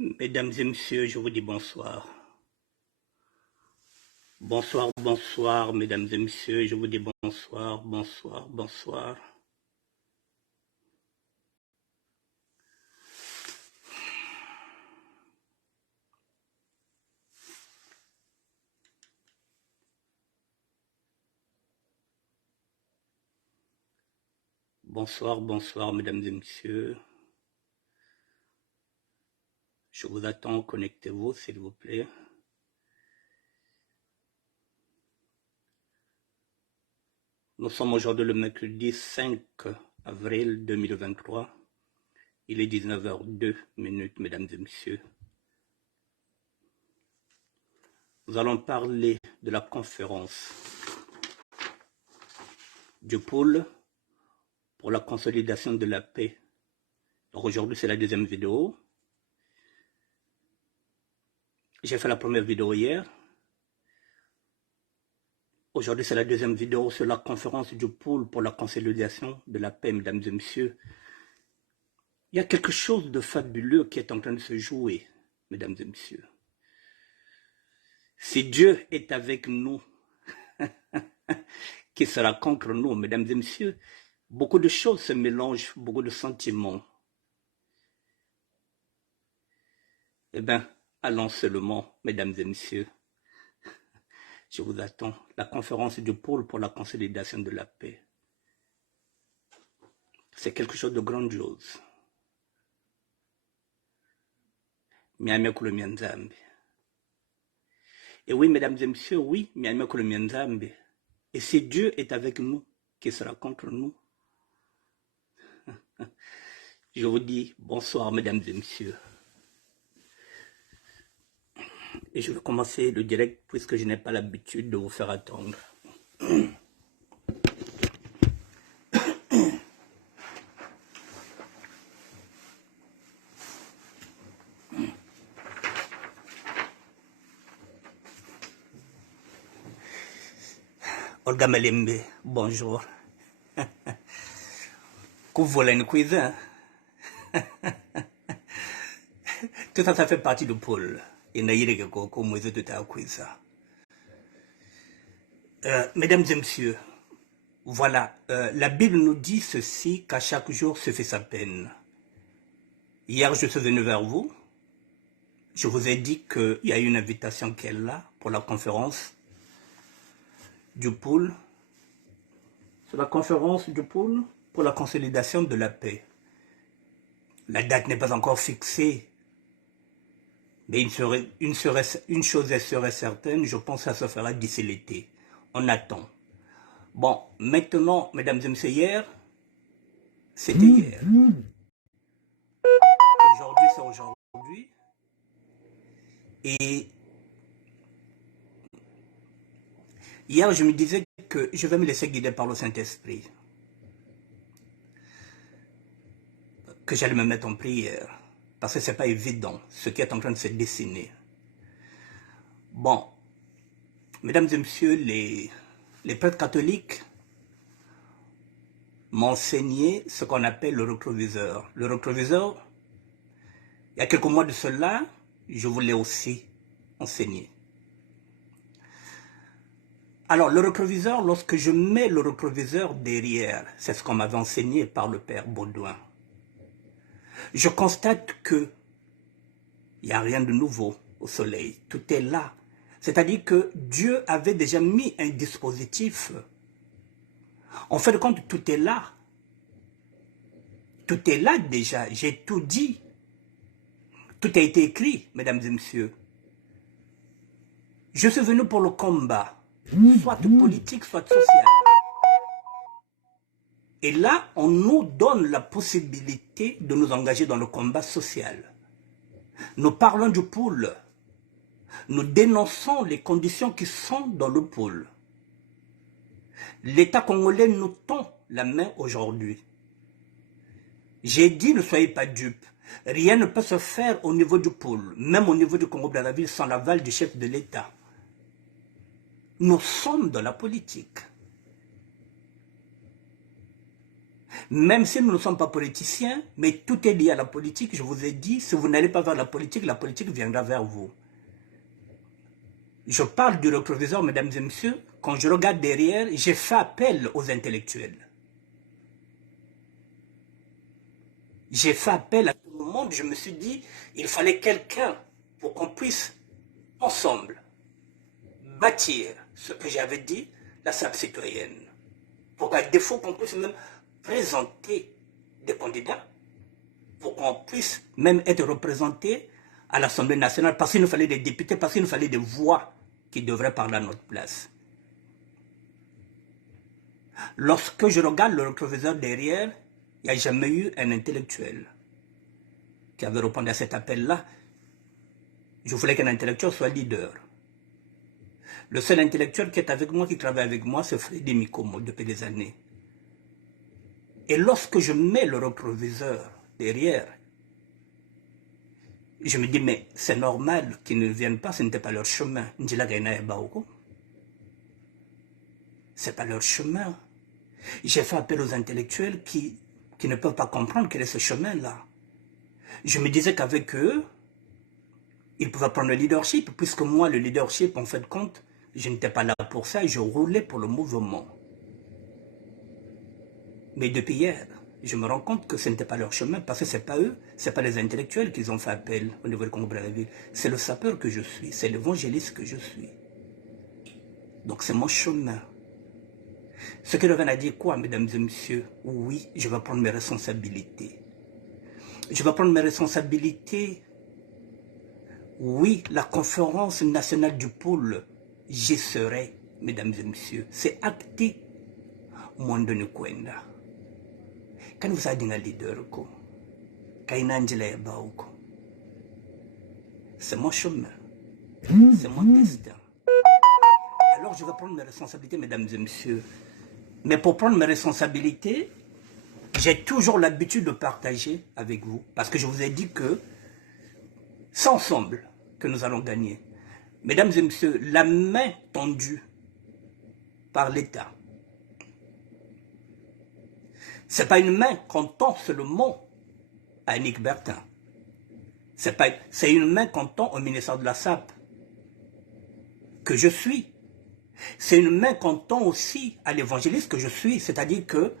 Mesdames et messieurs, je vous dis bonsoir. Bonsoir, bonsoir, mesdames et messieurs, je vous dis bonsoir, bonsoir, bonsoir. Bonsoir, bonsoir, mesdames et messieurs. Je vous attends, connectez-vous, s'il vous plaît. Nous sommes aujourd'hui le mercredi 5 avril 2023. Il est 19h02, mesdames et messieurs. Nous allons parler de la conférence du pôle pour la consolidation de la paix. Donc aujourd'hui, c'est la deuxième vidéo. J'ai fait la première vidéo hier. Aujourd'hui, c'est la deuxième vidéo sur la conférence du pôle pour la consolidation de la paix, mesdames et messieurs. Il y a quelque chose de fabuleux qui est en train de se jouer, mesdames et messieurs. Si Dieu est avec nous, qui sera contre nous, mesdames et messieurs? Beaucoup de choses se mélangent, beaucoup de sentiments. Eh bien, allons seulement, mesdames et messieurs. Je vous attends. La conférence du pôle pour la consolidation de la paix. C'est quelque chose de grandiose. Miami Kulumianzambi. Et oui, mesdames et messieurs, oui, Miami Kulumianzambi. Et si Dieu est avec nous, qui sera contre nous? Je vous dis bonsoir, mesdames et messieurs. Et je vais commencer le direct puisque je n'ai pas l'habitude de vous faire attendre. Olga Malembe, bonjour. Kouvolen Cuisin. Tout ça, ça fait partie du pôle. Mesdames et messieurs, voilà, la Bible nous dit ceci, qu'à chaque jour se fait sa peine. Hier, je suis venu vers vous. Je vous ai dit qu'il y a une invitation qui est là pour la conférence du pôle. C'est la conférence du pôle pour la consolidation de la paix. La date n'est pas encore fixée. Mais une chose serait certaine, je pense que ça se fera d'ici l'été. On attend. Bon, maintenant, mesdames et messieurs, hier, c'était hier. Aujourd'hui, c'est aujourd'hui. Et hier, je me disais que je vais me laisser guider par le Saint-Esprit. Que j'allais me mettre en prière. Parce que ce n'est pas évident, ce qui est en train de se dessiner. Bon, mesdames et messieurs, les prêtres catholiques m'ont enseigné ce qu'on appelle le rétroviseur. Le rétroviseur, il y a quelques mois de cela, je vous l'ai aussi enseigné. Alors, le rétroviseur, lorsque je mets le rétroviseur derrière, c'est ce qu'on m'avait enseigné par le père Baudouin. Je constate que il n'y a rien de nouveau au soleil. Tout est là. C'est-à-dire que Dieu avait déjà mis un dispositif. En fait de compte, tout est là. Tout est là déjà. J'ai tout dit. Tout a été écrit, mesdames et messieurs. Je suis venu pour le combat, soit politique, soit social. Et là, on nous donne la possibilité de nous engager dans le combat social. Nous parlons du pôle. Nous dénonçons les conditions qui sont dans le pôle. L'État congolais nous tend la main aujourd'hui. J'ai dit, ne soyez pas dupes. Rien ne peut se faire au niveau du pôle, même au niveau du Congo-Brazzaville, sans l'aval du chef de l'État. Nous sommes dans la politique. Même si nous ne sommes pas politiciens, mais tout est lié à la politique. Je vous ai dit, si vous n'allez pas vers la politique viendra vers vous. Je parle du rétroviseur, mesdames et messieurs. Quand je regarde derrière, j'ai fait appel aux intellectuels. J'ai fait appel à tout le monde. Je me suis dit, il fallait quelqu'un pour qu'on puisse, ensemble, bâtir ce que j'avais dit, la SAP citoyenne. Pour qu'à défaut qu'on puisse même présenter des candidats, pour qu'on puisse même être représenté à l'Assemblée nationale, parce qu'il nous fallait des députés, parce qu'il nous fallait des voix qui devraient parler à notre place. Lorsque je regarde le rétroviseur derrière, il n'y a jamais eu un intellectuel qui avait répondu à cet appel-là. Je voulais qu'un intellectuel soit leader. Le seul intellectuel qui est avec moi, qui travaille avec moi, c'est Freddy Mikomo depuis des années. Et lorsque je mets le rétroviseur derrière, je me dis, mais c'est normal qu'ils ne viennent pas, ce n'était pas leur chemin. C'est pas leur chemin. J'ai fait appel aux intellectuels qui ne peuvent pas comprendre quel est ce chemin-là. Je me disais qu'avec eux, ils pouvaient prendre le leadership, puisque moi, le leadership, en fait, compte, je n'étais pas là pour ça, je roulais pour le mouvement. Mais depuis hier, je me rends compte que ce n'était pas leur chemin, parce que ce n'est pas eux, ce n'est pas les intellectuels qui ont fait appel au niveau du Congo-Brazzaville. C'est le sapeur que je suis, c'est l'évangéliste que je suis. Donc c'est mon chemin. Ce qui revient à dire quoi, mesdames et messieurs? Oui, je vais prendre mes responsabilités. Je vais prendre mes responsabilités. Oui, la conférence nationale du pôle, j'y serai, mesdames et messieurs. C'est acté. Mwando Kwenda. Quand vous avez un leader, c'est mon chemin. C'est mon destin. Alors je vais prendre mes responsabilités, mesdames et messieurs. Mais pour prendre mes responsabilités, j'ai toujours l'habitude de partager avec vous. Parce que je vous ai dit que c'est ensemble que nous allons gagner. Mesdames et messieurs, la main tendue par l'État, ce n'est pas une main qu'on tend seulement à Annick Bertin. C'est une main qu'on tend au ministère de la SAP, que je suis. C'est une main qu'on tend aussi à l'évangéliste que je suis. C'est-à-dire que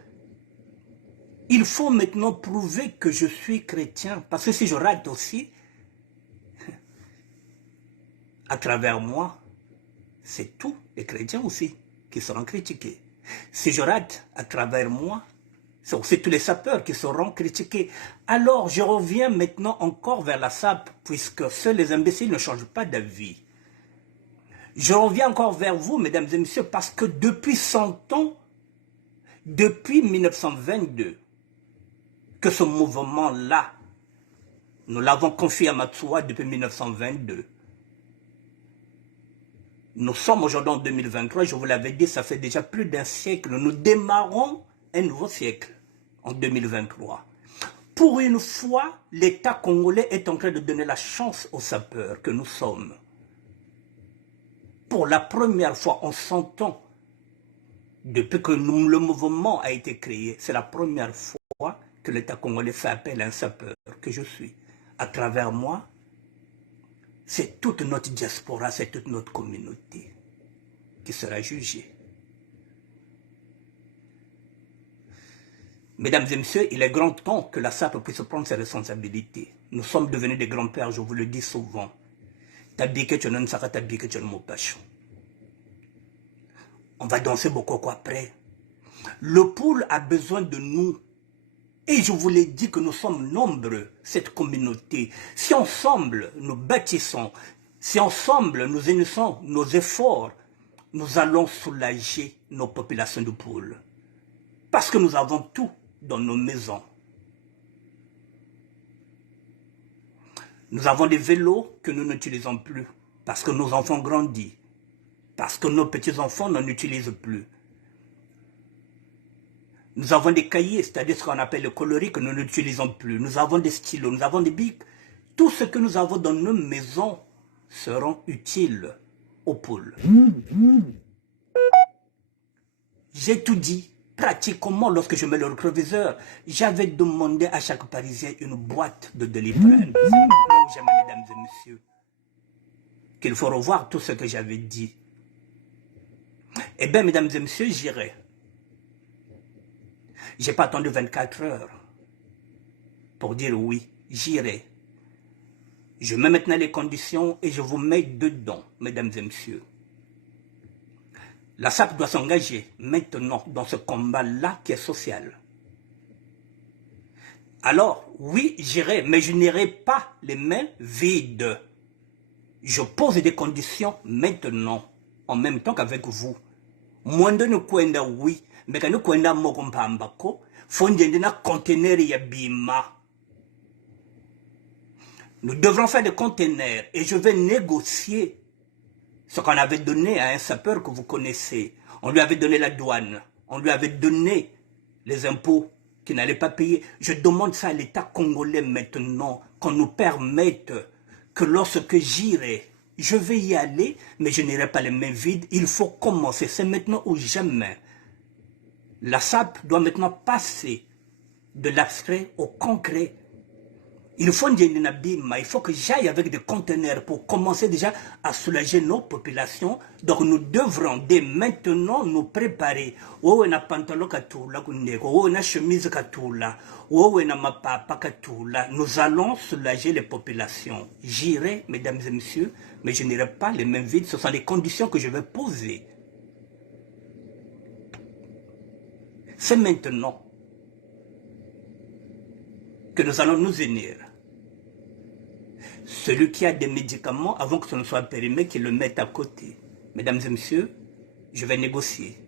il faut maintenant prouver que je suis chrétien. Parce que si je rate aussi, à travers moi, c'est tous les chrétiens aussi qui seront critiqués. Si je rate à travers moi, c'est aussi tous les sapeurs qui seront critiqués. Alors je reviens maintenant encore vers la SAP, puisque seuls les imbéciles ne changent pas d'avis. Je reviens encore vers vous, mesdames et messieurs, parce que depuis 100 ans, depuis 1922, que ce mouvement-là, nous l'avons confié à Matsuwa depuis 1922. Nous sommes aujourd'hui en 2023, je vous l'avais dit, ça fait déjà plus d'un siècle. Nous démarrons un nouveau siècle en 2023. Pour une fois, l'État congolais est en train de donner la chance aux sapeurs que nous sommes. Pour la première fois en 100 ans, depuis que le mouvement a été créé, c'est la première fois que l'État congolais fait appel à un sapeur que je suis. À travers moi, c'est toute notre diaspora, c'est toute notre communauté qui sera jugée. Mesdames et messieurs, il est grand temps que la SAP puisse prendre ses responsabilités. Nous sommes devenus des grands-pères, je vous le dis souvent. On va danser beaucoup après. Le pôle a besoin de nous. Et je vous l'ai dit que nous sommes nombreux, cette communauté. Si ensemble nous bâtissons, si ensemble nous unissons nos efforts, nous allons soulager nos populations de pôle. Parce que nous avons tout dans nos maisons. Nous avons des vélos que nous n'utilisons plus parce que nos enfants grandissent, parce que nos petits-enfants n'en utilisent plus. Nous avons des cahiers, c'est-à-dire ce qu'on appelle le coloris que nous n'utilisons plus. Nous avons des stylos, nous avons des bics. Tout ce que nous avons dans nos maisons seront utiles au pôle. J'ai tout dit. Pratiquement, lorsque je mets le rétroviseur, j'avais demandé à chaque Parisien une boîte de Doliprane. C'est maintenant, j'aime, mesdames et messieurs, qu'il faut revoir tout ce que j'avais dit. Eh bien, mesdames et messieurs, j'irai. Je n'ai pas attendu 24 heures pour dire oui, j'irai. Je mets maintenant les conditions et je vous mets dedans, mesdames et messieurs. La SAP doit s'engager maintenant dans ce combat-là qui est social. Alors, oui, j'irai, mais je n'irai pas les mains vides. Je pose des conditions maintenant, en même temps qu'avec vous. Moins de nous kwenda oui, mais quand nous kwenda mokompambako, fondé na conteneur ya bima. Nous devrons faire des conteneurs et je vais négocier ce qu'on avait donné à un sapeur que vous connaissez. On lui avait donné la douane, on lui avait donné les impôts qu'il n'allait pas payer. Je demande ça à l'État congolais maintenant, qu'on nous permette que lorsque j'irai, je vais y aller, mais je n'irai pas les mains vides. Il faut commencer, c'est maintenant ou jamais. La SAP doit maintenant passer de l'abstrait au concret. Il faut que j'aille avec des conteneurs pour commencer déjà à soulager nos populations. Donc nous devrons dès maintenant nous préparer. Nous allons soulager les populations. J'irai, mesdames et messieurs, mais je n'irai pas les mains vides. Ce sont les conditions que je vais poser. C'est maintenant que nous allons nous unir. Celui qui a des médicaments, avant que ce ne soit périmé, qu'il le mette à côté. Mesdames et messieurs, je vais négocier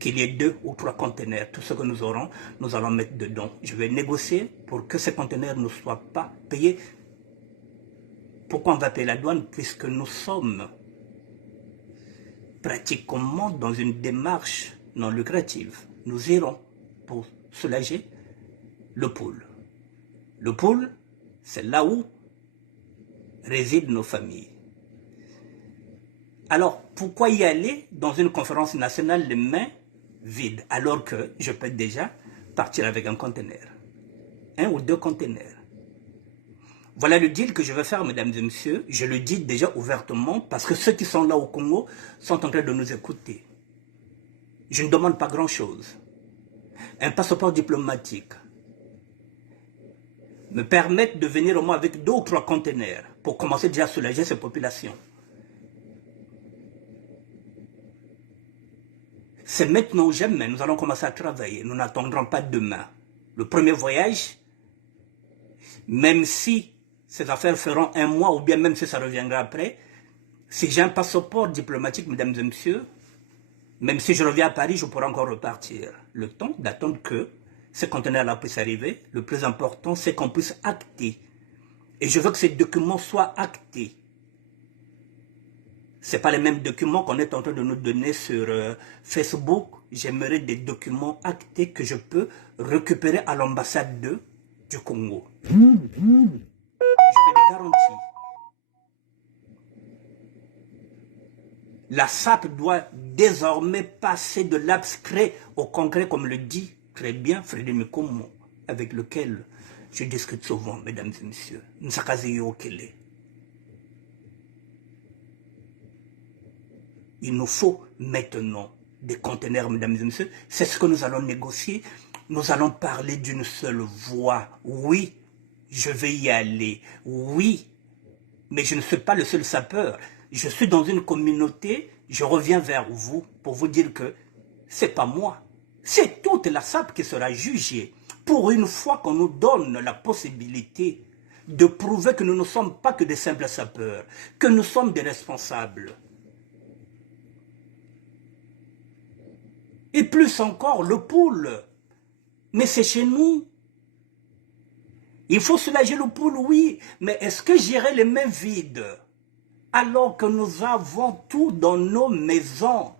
qu'il y ait 2 ou 3 conteneurs. Tout ce que nous aurons, nous allons mettre dedans. Je vais négocier pour que ces conteneurs ne soient pas payés. Pourquoi on va payer la douane? Puisque nous sommes pratiquement dans une démarche non lucrative. Nous irons pour soulager le pôle. Le pôle, c'est là où résident nos familles. Alors, pourquoi y aller dans une conférence nationale les mains vides, alors que je peux déjà partir avec un conteneur, 1 ou 2 conteneurs. Voilà le deal que je vais faire, mesdames et messieurs. Je le dis déjà ouvertement parce que ceux qui sont là au Congo sont en train de nous écouter. Je ne demande pas grand-chose. Un passeport diplomatique me permettre de venir au moins avec 2 ou 3 conteneurs pour commencer déjà à soulager ces populations. C'est maintenant ou jamais, nous allons commencer à travailler. Nous n'attendrons pas demain. Le premier voyage, même si ces affaires feront 1 mois ou bien même si ça reviendra après, si j'ai un passeport diplomatique, mesdames et messieurs, même si je reviens à Paris, je pourrai encore repartir. Le temps d'attendre que ces conteneurs-là puissent arriver, le plus important, c'est qu'on puisse acter. Et je veux que ces documents soient actés. Ce n'est pas les mêmes documents qu'on est en train de nous donner sur Facebook. J'aimerais des documents actés que je peux récupérer à l'ambassade du Congo. Je fais des garanties. La SAP doit désormais passer de l'abstrait au concret, comme le dit très bien Frédéric Komo, avec lequel je discute souvent, mesdames et messieurs. Il nous faut maintenant des conteneurs, mesdames et messieurs. C'est ce que nous allons négocier. Nous allons parler d'une seule voix. Oui, je vais y aller. Oui, mais je ne suis pas le seul sapeur. Je suis dans une communauté, je reviens vers vous pour vous dire que ce n'est pas moi. C'est toute la SAP qui sera jugée. Pour une fois qu'on nous donne la possibilité de prouver que nous ne sommes pas que des simples sapeurs, que nous sommes des responsables. Et plus encore, le pôle. Mais c'est chez nous. Il faut soulager le pôle, oui. Mais est-ce que j'irai les mains vides alors que nous avons tout dans nos maisons?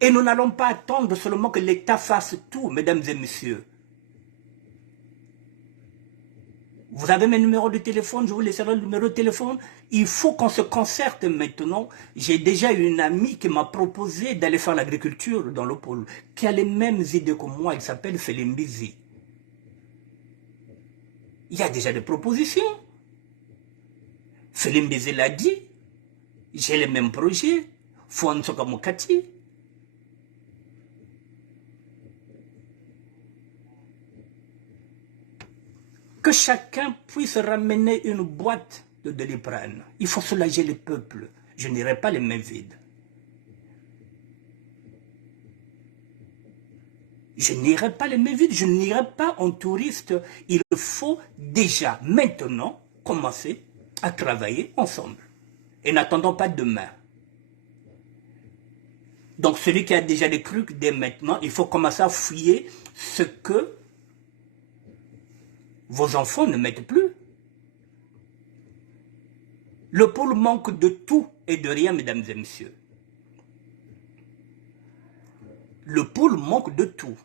Et nous n'allons pas attendre seulement que l'État fasse tout, mesdames et messieurs. Vous avez mes numéros de téléphone, je vous laisserai le numéro de téléphone. Il faut qu'on se concerte maintenant. J'ai déjà une amie qui m'a proposé d'aller faire l'agriculture dans le pôle, qui a les mêmes idées que moi, il s'appelle Felimbizi. Il y a déjà des propositions. Felimbizi l'a dit, j'ai les mêmes projets. Fouansoka Mokati. Que chacun puisse ramener une boîte de Doliprane. Il faut soulager les peuples. Je n'irai pas les mains vides. Je n'irai pas les mains vides, je n'irai pas en touriste. Il faut déjà, maintenant, commencer à travailler ensemble. Et n'attendons pas demain. Donc celui qui a déjà des trucs dès maintenant, il faut commencer à fouiller ce que vos enfants ne mettent plus. Le pôle manque de tout et de rien, mesdames et messieurs. Le pôle manque de tout.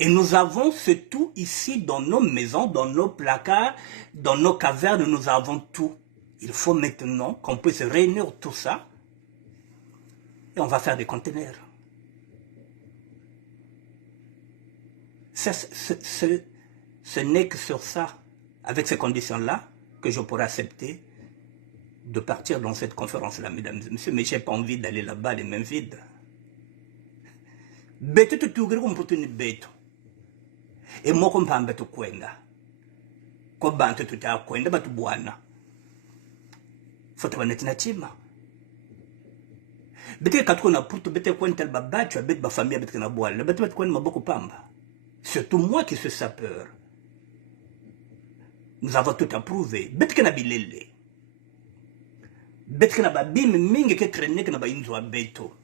Et nous avons ce tout ici dans nos maisons, dans nos placards, dans nos cavernes, nous avons tout. Il faut maintenant qu'on puisse réunir tout ça et on va faire des conteneurs. Ce n'est que sur ça, avec ces conditions-là, que je pourrais accepter de partir dans cette conférence-là, mesdames et messieurs, mais je n'ai pas envie d'aller là-bas les mains vides. Beto tu tugre comme pour une bête. Et moi comme pas beto kwenda. Ko bantu tuta kwenda batu bwana. Faut te na chima. Bete katko na puto bete kwenda baba tu abet ba famille bete na bwana. Bete bete kwenda maboko pamba. Surtout moi qui suis sapeur. Nous avons tout approuvé. Bete kana bilele. Bete kana ba bim mingi ke traîner kana ba inzo beto.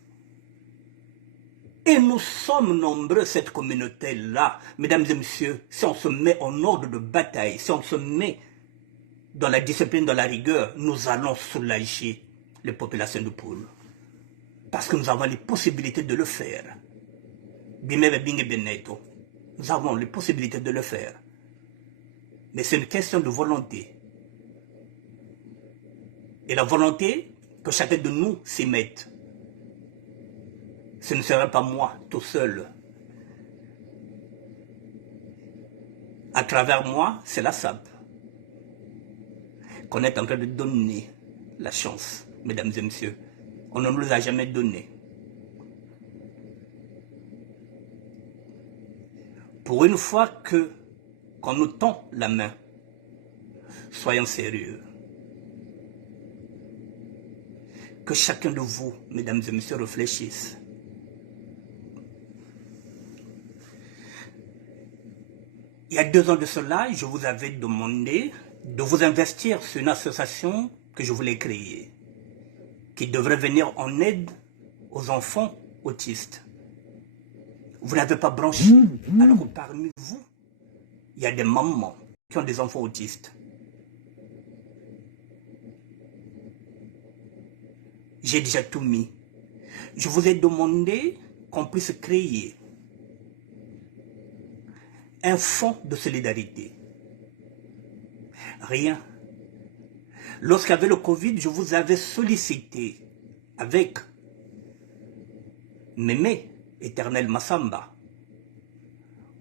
Et nous sommes nombreux, cette communauté-là, mesdames et messieurs, si on se met en ordre de bataille, si on se met dans la discipline, dans la rigueur, nous allons soulager les populations du pôle. Parce que nous avons les possibilités de le faire. Nous avons les possibilités de le faire. Mais c'est une question de volonté. Et la volonté, que chacun de nous s'y mette. Ce ne serait pas moi, tout seul. À travers moi, c'est la SAP qu'on est en train de donner la chance, mesdames et messieurs. On ne nous l'a jamais donné. Pour une fois qu'on nous tend la main, soyons sérieux. Que chacun de vous, mesdames et messieurs, réfléchisse. Il y a 2 ans de cela, je vous avais demandé de vous investir sur une association que je voulais créer, qui devrait venir en aide aux enfants autistes. Vous n'avez pas branché, alors que parmi vous, il y a des mamans qui ont des enfants autistes. J'ai déjà tout mis. Je vous ai demandé qu'on puisse créer un fonds de solidarité. Rien. Lorsqu'il y avait le Covid, je vous avais sollicité avec Mémé, Éternel Massamba,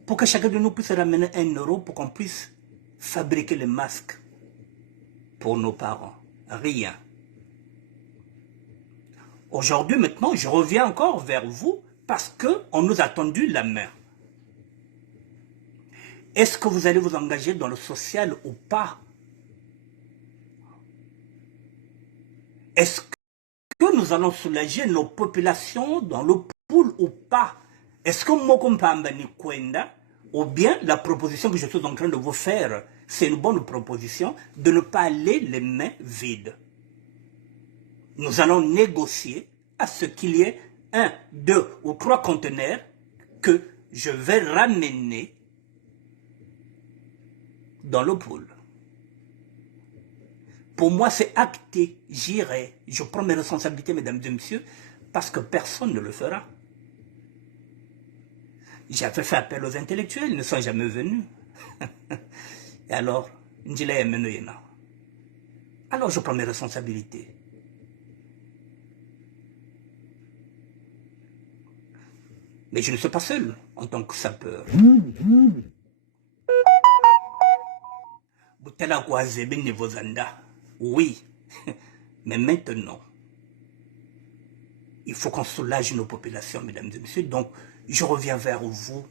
pour que chacun de nous puisse ramener 1 euro pour qu'on puisse fabriquer les masques pour nos parents. Rien. Aujourd'hui, maintenant, je reviens encore vers vous parce qu'on nous a tendu la main. Est-ce que vous allez vous engager dans le social ou pas? Est-ce que nous allons soulager nos populations dans le pool ou pas? Est-ce que Mokompamba ni Kwenda, ou bien la proposition que je suis en train de vous faire, c'est une bonne proposition de ne pas aller les mains vides. Nous allons négocier à ce qu'il y ait 1, 2 ou 3 conteneurs que je vais ramener dans le pôle. Pour moi, c'est acté. J'irai. Je prends mes responsabilités, mesdames et messieurs, parce que personne ne le fera. J'avais fait appel aux intellectuels, ils ne sont jamais venus. Et alors, alors je prends mes responsabilités. Mais je ne suis pas seul en tant que sapeur. Oui, mais maintenant, il faut qu'on soulage nos populations, mesdames et messieurs. Donc, je reviens vers vous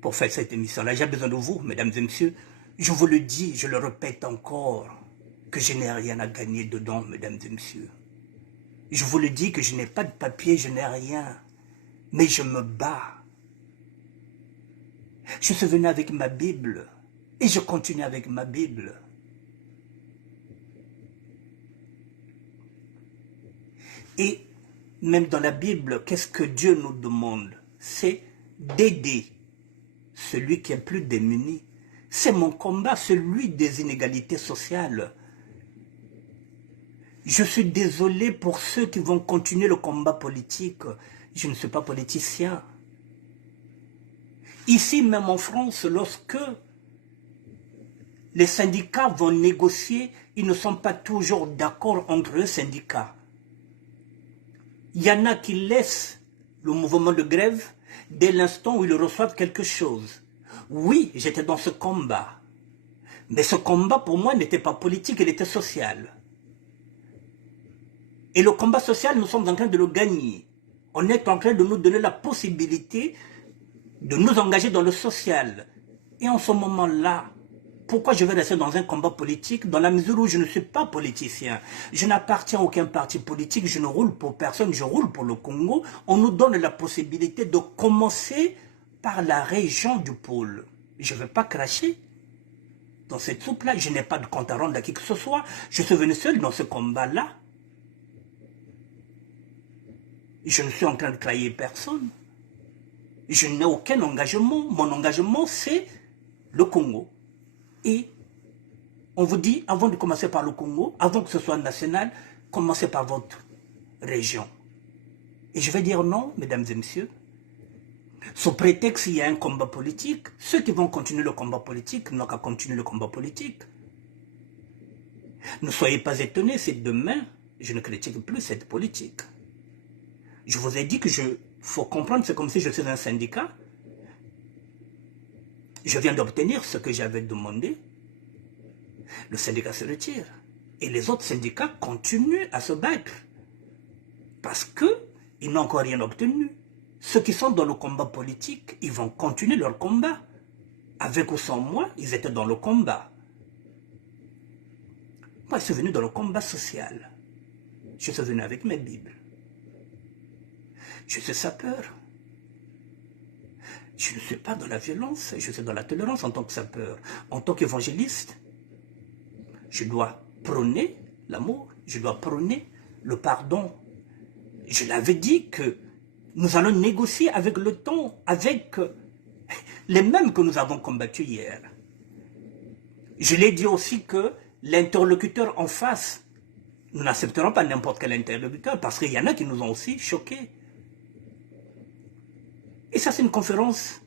pour faire cette émission-là. J'ai besoin de vous, mesdames et messieurs. Je vous le dis, je le répète encore, que je n'ai rien à gagner dedans, mesdames et messieurs. Je vous le dis que je n'ai pas de papier, je n'ai rien. Mais je me bats. Je suis venu avec ma Bible et je continue avec ma Bible. Et même dans la Bible, qu'est-ce que Dieu nous demande? C'est d'aider celui qui est plus démuni. C'est mon combat, celui des inégalités sociales. Je suis désolé pour ceux qui vont continuer le combat politique. Je ne suis pas politicien. Ici, même en France, lorsque les syndicats vont négocier, ils ne sont pas toujours d'accord entre les syndicats. Il y en a qui laissent le mouvement de grève dès l'instant où ils reçoivent quelque chose. Oui, j'étais dans ce combat. Mais ce combat, pour moi, n'était pas politique, il était social. Et le combat social, nous sommes en train de le gagner. On est en train de nous donner la possibilité de nous engager dans le social. Et en ce moment-là, pourquoi je vais rester dans un combat politique dans la mesure où je ne suis pas politicien? Je n'appartiens à aucun parti politique, je ne roule pour personne, je roule pour le Congo. On nous donne la possibilité de commencer par la région du pôle. Je ne vais pas cracher dans cette soupe-là, je n'ai pas de compte à rendre à qui que ce soit. Je suis venu seul dans ce combat-là. Je ne suis en train de trahir personne. Je n'ai aucun engagement. Mon engagement, c'est le Congo. Et on vous dit, avant de commencer par le Congo, avant que ce soit national, commencez par votre région. Et je vais dire non, mesdames et messieurs. Sous prétexte qu'il y a un combat politique, ceux qui vont continuer le combat politique n'ont qu'à continuer le combat politique. Ne soyez pas étonnés si demain, je ne critique plus cette politique. Je vous ai dit que faut comprendre, c'est comme si je suis un syndicat. Je viens d'obtenir ce que j'avais demandé. Le syndicat se retire. Et les autres syndicats continuent à se battre. Parce qu'ils n'ont encore rien obtenu. Ceux qui sont dans le combat politique, ils vont continuer leur combat. Avec ou sans moi, ils étaient dans le combat. Moi, je suis venu dans le combat social. Je suis venu avec mes Bibles. Je suis sapeur. Je ne suis pas dans la violence, je suis dans la tolérance en tant que sapeur. En tant qu'évangéliste, je dois prôner l'amour, je dois prôner le pardon. Je l'avais dit que nous allons négocier avec le temps, avec les mêmes que nous avons combattus hier. Je l'ai dit aussi que l'interlocuteur en face, nous n'accepterons pas n'importe quel interlocuteur parce qu'il y en a qui nous ont aussi choqués. Et ça, c'est une conférence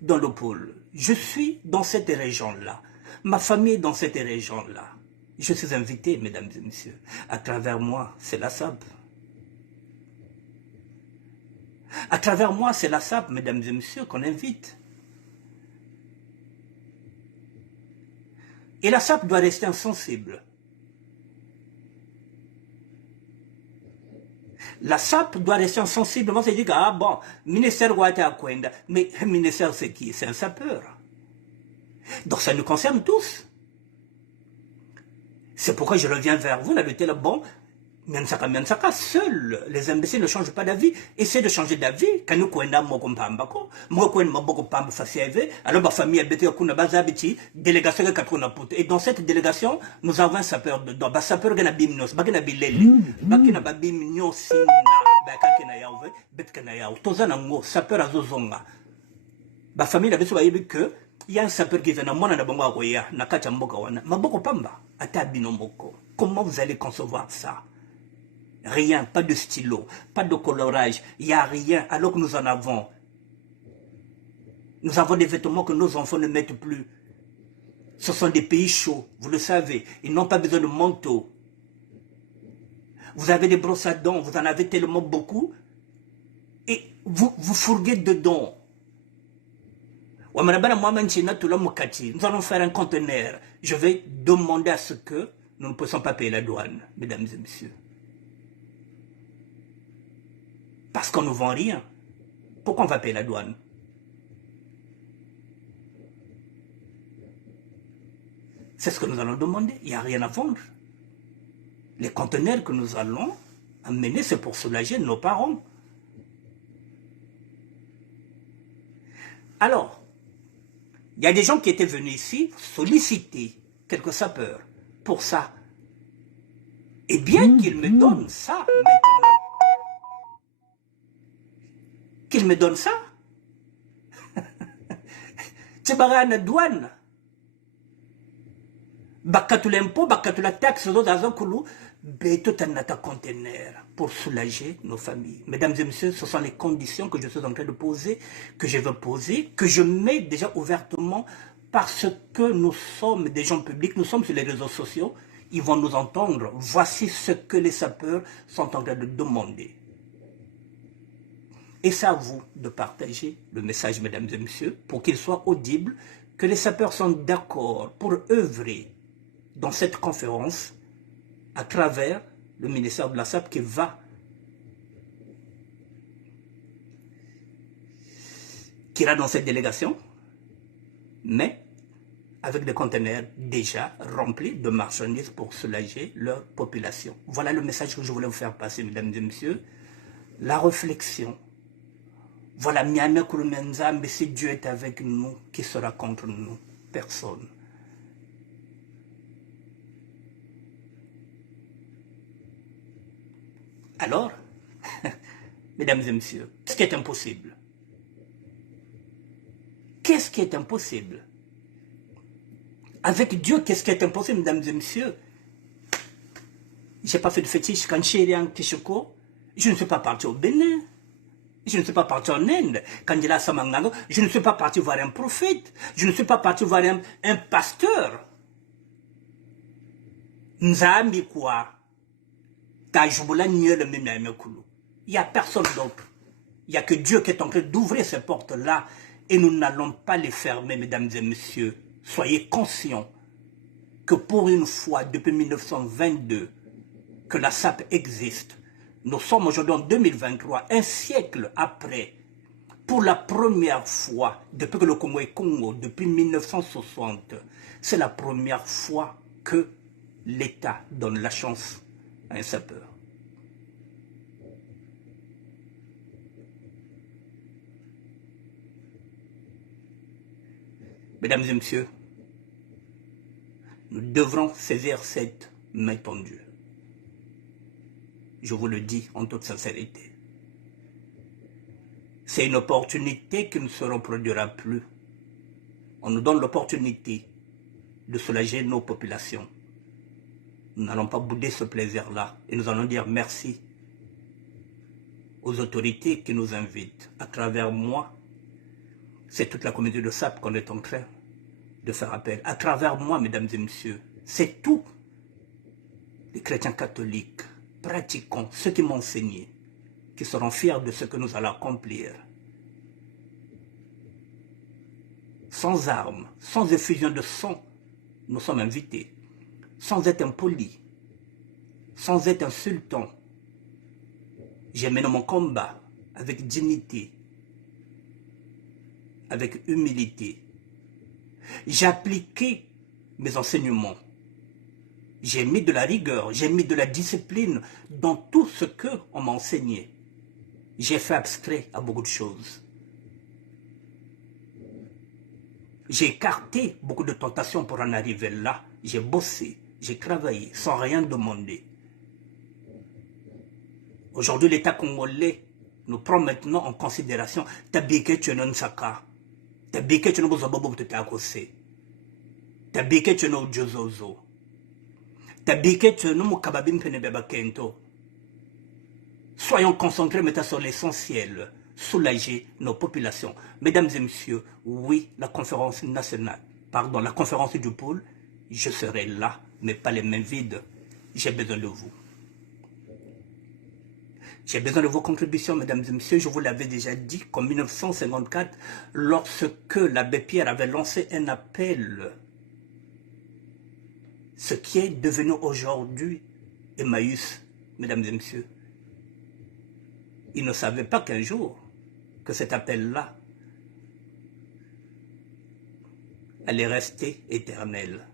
dans le pôle. Je suis dans cette région-là. Ma famille est dans cette région-là. Je suis invité, mesdames et messieurs. À travers moi, c'est la SAP. À travers moi, c'est la SAP, mesdames et messieurs, qu'on invite. Et la SAP doit rester insensible. La SAP doit rester insensible. Moi, c'est dire que, ah bon, ministère Ouata Kwenda. Mais ministère, c'est qui? C'est un sapeur. Donc, ça nous concerne tous. C'est pourquoi je reviens vers vous. On a le tel, bon, Miansaka, seuls les imbéciles ne changent pas d'avis. Essayez de changer d'avis. Quand nous Kwenda, Mokompambako, Mokompamba Fassieve, alors ma famille a bêté au Kunabazabiti, délégation de Katrunaput. Et dans cette délégation, nous avons un sapeur dedans. Bah, sapeur Ganabimnos, Baganabileli, Bakinababimnos, Bakakinayawe, Betkanayaw, Tozanango, sapeur Azozonga. Bah, famille a bêté que, il y a un sapeur qui vient à mon Anabangoya, Nakacha Mbokawana, Maboko Pamba, Atabinomoko. Comment vous allez concevoir ça? Rien, pas de stylo, pas de colorage, il n'y a rien, alors que nous en avons. Nous avons des vêtements que nos enfants ne mettent plus. Ce sont des pays chauds, vous le savez. Ils n'ont pas besoin de manteau. Vous avez des brosses à dents, vous en avez tellement beaucoup. Et vous fourguez dedans. Nous allons faire un conteneur. Je vais demander à ce que nous ne puissions pas payer la douane, mesdames et messieurs. Parce qu'on ne vend rien. Pourquoi on va payer la douane? C'est ce que nous allons demander. Il n'y a rien à vendre. Les conteneurs que nous allons amener, c'est pour soulager nos parents. Alors, il y a des gens qui étaient venus ici solliciter quelques sapeurs pour ça. Et bien qu'ils me donnent ça maintenant, qu'ils me donnent ça, tu vas la douane. Bakatou l'impôt, bakatou la taxe, dans un coulou, tout un conteneur pour soulager nos familles. Mesdames et messieurs, ce sont les conditions que je suis en train de poser, que je veux poser, que je mets déjà ouvertement parce que nous sommes des gens publics, nous sommes sur les réseaux sociaux, ils vont nous entendre. Voici ce que les sapeurs sont en train de demander. Et c'est à vous de partager le message, mesdames et messieurs, pour qu'il soit audible, que les sapeurs sont d'accord pour œuvrer dans cette conférence à travers le ministère de la SAP qui ira dans cette délégation, mais avec des conteneurs déjà remplis de marchandises pour soulager leur population. Voilà le message que je voulais vous faire passer, mesdames et messieurs. La réflexion. Voilà, mais si Dieu est avec nous, qui sera contre nous? Personne. Alors, mesdames et messieurs, qu'est-ce qui est impossible? Qu'est-ce qui est impossible? Avec Dieu, qu'est-ce qui est impossible, mesdames et messieurs? Je n'ai pas fait de fétiche quand chéri en Kishoko. Je ne suis pas parti au Bénin. Je ne suis pas parti en Inde. Quand il a Samangango, je ne suis pas parti voir un prophète. Je ne suis pas parti voir un pasteur. Nzambi quoi? Il n'y a personne d'autre. Il n'y a que Dieu qui est en train d'ouvrir ces portes-là et nous n'allons pas les fermer, mesdames et messieurs. Soyez conscients que pour une fois, depuis 1922, que la SAP existe, nous sommes aujourd'hui en 2023, un siècle après, pour la première fois, depuis que le Congo est Congo, depuis 1960, c'est la première fois que l'État donne la chance à un sapeur. Mesdames et messieurs, nous devrons saisir cette main tendue. Je vous le dis en toute sincérité. C'est une opportunité qui ne se reproduira plus. On nous donne l'opportunité de soulager nos populations. Nous n'allons pas bouder ce plaisir-là et nous allons dire merci aux autorités qui nous invitent. À travers moi, c'est toute la communauté de SAP qu'on est en train de faire appel. À travers moi, mesdames et messieurs, c'est tous les chrétiens catholiques, pratiquants, ceux qui m'ont enseigné, qui seront fiers de ce que nous allons accomplir. Sans armes, sans effusion de sang, nous sommes invités. Sans être impoli, sans être insultant. J'ai mené mon combat avec dignité, avec humilité. J'ai appliqué mes enseignements. J'ai mis de la rigueur, j'ai mis de la discipline dans tout ce qu'on m'a enseigné. J'ai fait abstrait à beaucoup de choses. J'ai écarté beaucoup de tentations pour en arriver là. J'ai bossé, j'ai travaillé sans rien demander. Aujourd'hui, l'État congolais nous prend maintenant en considération. Tabike tu non saka. Tabike tu no bozobobo te takose. Tabike tu no jozozo. Tabike tu no mukababim penebeba kento. Soyons concentrés maintenant sur l'essentiel. soulager nos populations. Mesdames et messieurs, oui, la conférence nationale, pardon, la conférence du pôle, je serai là, mais pas les mains vides. J'ai besoin de vous. J'ai besoin de vos contributions, mesdames et messieurs. Je vous l'avais déjà dit qu'en 1954, lorsque l'abbé Pierre avait lancé un appel, ce qui est devenu aujourd'hui Emmaüs, mesdames et messieurs, il ne savait pas qu'un jour, que cet appel-là allait rester éternel.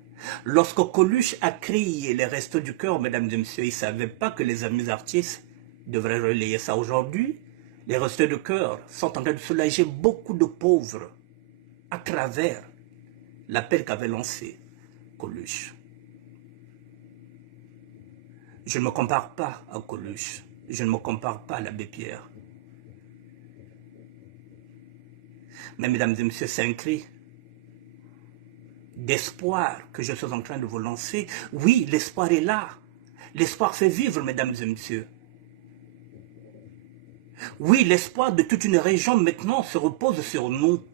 Lorsque Coluche a créé les Restos du Cœur, mesdames et messieurs, il ne savait pas que les amis artistes devraient relayer ça aujourd'hui. Les Restos du Cœur sont en train de soulager beaucoup de pauvres à travers l'appel qu'avait lancé Coluche. Je ne me compare pas à Coluche, je ne me compare pas à l'abbé Pierre. Mais mesdames et messieurs, c'est un cri d'espoir que je suis en train de vous lancer. Oui, l'espoir est là. L'espoir fait vivre, mesdames et messieurs. Oui, l'espoir de toute une région maintenant se repose sur nous,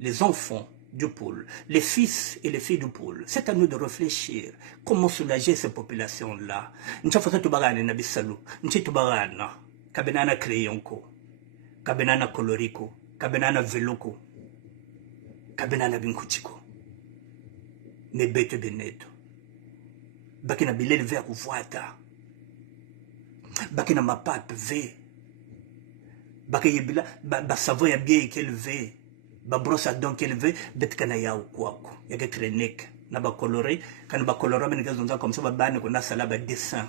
les enfants du pôle, les fils et les filles du pôle. C'est à nous de réfléchir comment soulager ces populations-là. Nous avons tubagana na bisalu, nous tubagana, kabenana crayonko, kabenana colorico, kabenana veloco, kabenana binkuchiko. Mais bête beneto. Bakina bilel ver voata. Bakina mapap ve. Bakina bila ba savoya bien qu'elle ve. Ba brosse à dents qu'elle ve, bête kanaya ou quoi. Yaga trenek. Na ba coloré, quand ba coloré men gazonza comme ça ba bane qu'on a sala ba dessin.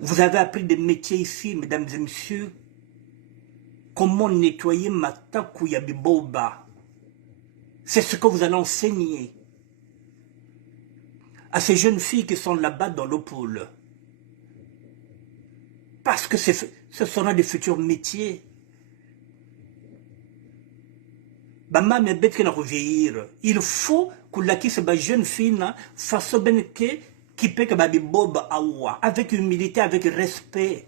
Vous avez appris des métiers ici, mesdames et messieurs. Comment nettoyer mataku ya biboba. C'est ce que vous allez enseigner à ces jeunes filles qui sont là-bas dans le pôle. Parce que ce seront des futurs métiers. Il faut que la jeune fille fasse bien qui peut que biboba awa avec humilité, avec respect.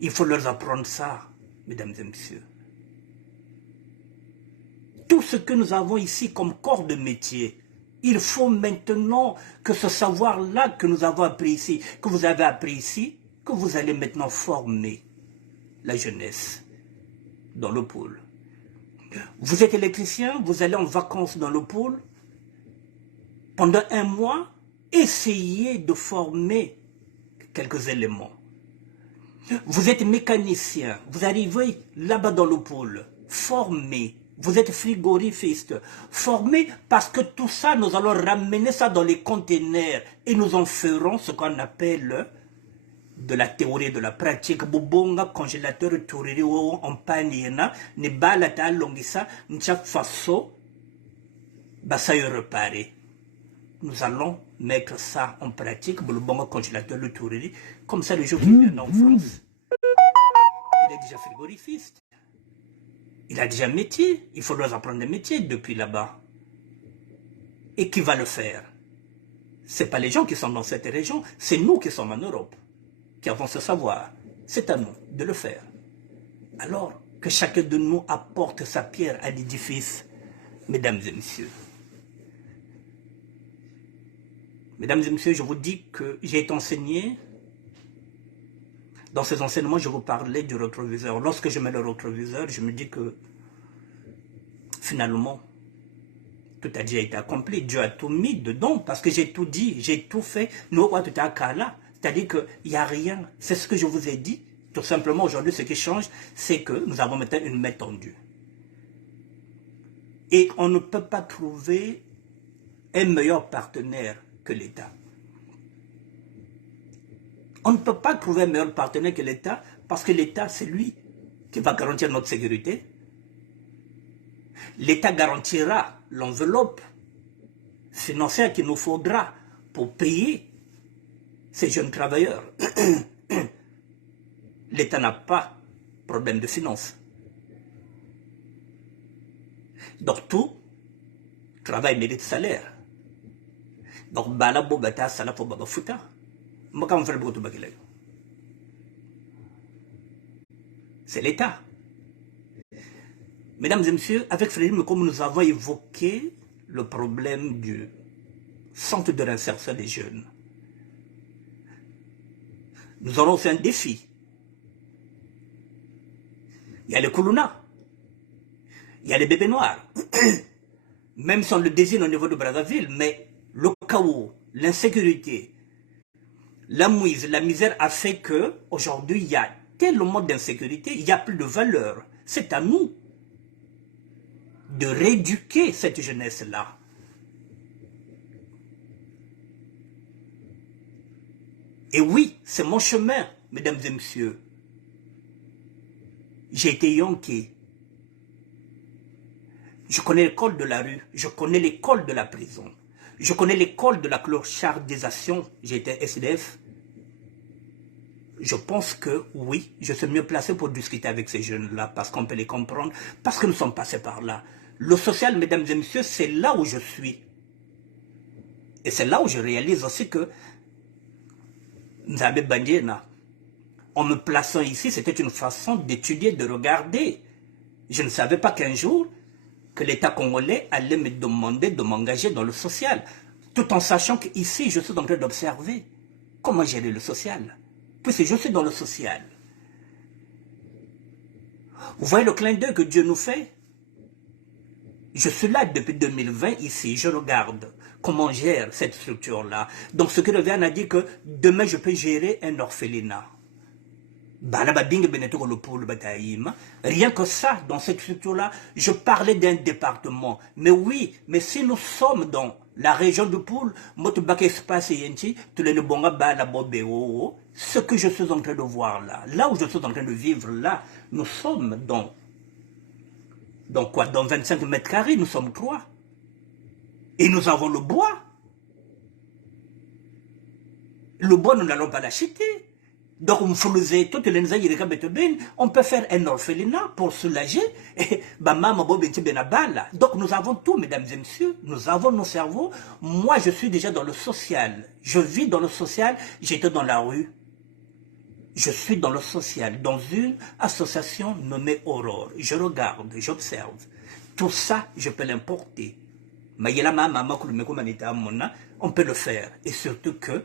Il faut leur apprendre ça, mesdames et messieurs. Tout ce que nous avons ici comme corps de métier, il faut maintenant que ce savoir-là que nous avons appris ici, que vous avez appris ici, que vous allez maintenant former la jeunesse dans le pôle. Vous êtes électricien, vous allez en vacances dans le pôle. Pendant un mois, essayez de former quelques éléments. Vous êtes mécanicien, vous arrivez là-bas dans le pôle, formez. Vous êtes frigorifiste, formés parce que tout ça, nous allons ramener ça dans les conteneurs et nous en ferons ce qu'on appelle de la théorie de la pratique. Bobonga congélateur touriri en panina, ne balata longisa, n'cha faso, basa y réparer. Nous allons mettre ça en pratique, Bobonga congélateur le touriri, comme ça les gens qui viennent en France, il est déjà frigorifiste. Il a déjà un métier, il faut leur apprendre des métiers depuis là-bas. Et qui va le faire? Ce n'est pas les gens qui sont dans cette région, c'est nous qui sommes en Europe, qui avons ce savoir. C'est à nous de le faire. Alors que chacun de nous apporte sa pierre à l'édifice, mesdames et messieurs. Mesdames et messieurs, je vous dis que j'ai été enseigné. Dans ces enseignements, je vous parlais du rétroviseur. Lorsque je mets le rétroviseur, je me dis que finalement, tout a déjà été accompli. Dieu a tout mis dedans parce que j'ai tout dit, j'ai tout fait. C'est-à-dire qu'il n'y a rien. C'est ce que je vous ai dit. Tout simplement, aujourd'hui, ce qui change, c'est que nous avons maintenant une main tendue. Et on ne peut pas trouver un meilleur partenaire que l'État. On ne peut pas trouver un meilleur partenaire que l'État parce que l'État, c'est lui qui va garantir notre sécurité. L'État garantira l'enveloppe financière qu'il nous faudra pour payer ces jeunes travailleurs. L'État n'a pas de problème de finances. Donc tout travail mérite salaire. Donc, bala bo bata sala po baba futa. Maka mfere boto bakila. C'est l'État. Mesdames et messieurs, avec Frédéric, comme nous avons évoqué le problème du centre de réinsertion des jeunes, nous aurons aussi un défi. Il y a les Koulouna, il y a les bébés noirs, même si on le désigne au niveau de Brazzaville, mais le chaos, l'insécurité, la mouise, la misère a fait qu'aujourd'hui, il y a tellement d'insécurité, il n'y a plus de valeur. C'est à nous de rééduquer cette jeunesse-là. Et oui, c'est mon chemin, mesdames et messieurs. J'ai été yonké. Je connais l'école de la rue, je connais l'école de la prison, je connais l'école de la clochardisation, j'ai été SDF. Je pense que oui, je suis mieux placé pour discuter avec ces jeunes-là, parce qu'on peut les comprendre, parce que nous sommes passés par là. Le social, mesdames et messieurs, c'est là où je suis. Et c'est là où je réalise aussi que Nzambe Bandiena, en me plaçant ici, c'était une façon d'étudier, de regarder. Je ne savais pas qu'un jour, que l'État congolais allait me demander de m'engager dans le social, tout en sachant qu'ici, je suis en train d'observer comment gérer le social, puisque je suis dans le social. Vous voyez le clin d'œil que Dieu nous fait? Je suis là depuis 2020 ici, je regarde comment on gère cette structure-là. Donc ce que le Verne a dit que demain je peux gérer un orphelinat. Rien que ça, dans cette structure-là, je parlais d'un département. Mais oui, mais si nous sommes dans la région de Poul, ce que je suis en train de voir là, là où je suis en train de vivre là, nous sommes dans quoi? Dans 25 mètres carrés, nous sommes 3. Et nous avons le bois. Le bois, nous n'allons pas l'acheter. Donc, on peut faire un orphelinat pour soulager. Donc, nous avons tout, mesdames et messieurs. Nous avons nos cerveaux. Moi, je suis déjà dans le social. Je vis dans le social. J'étais dans la rue. Je suis dans le social, dans une association nommée Aurore. Je regarde, j'observe. Tout ça, je peux l'importer. On peut le faire. Et surtout que,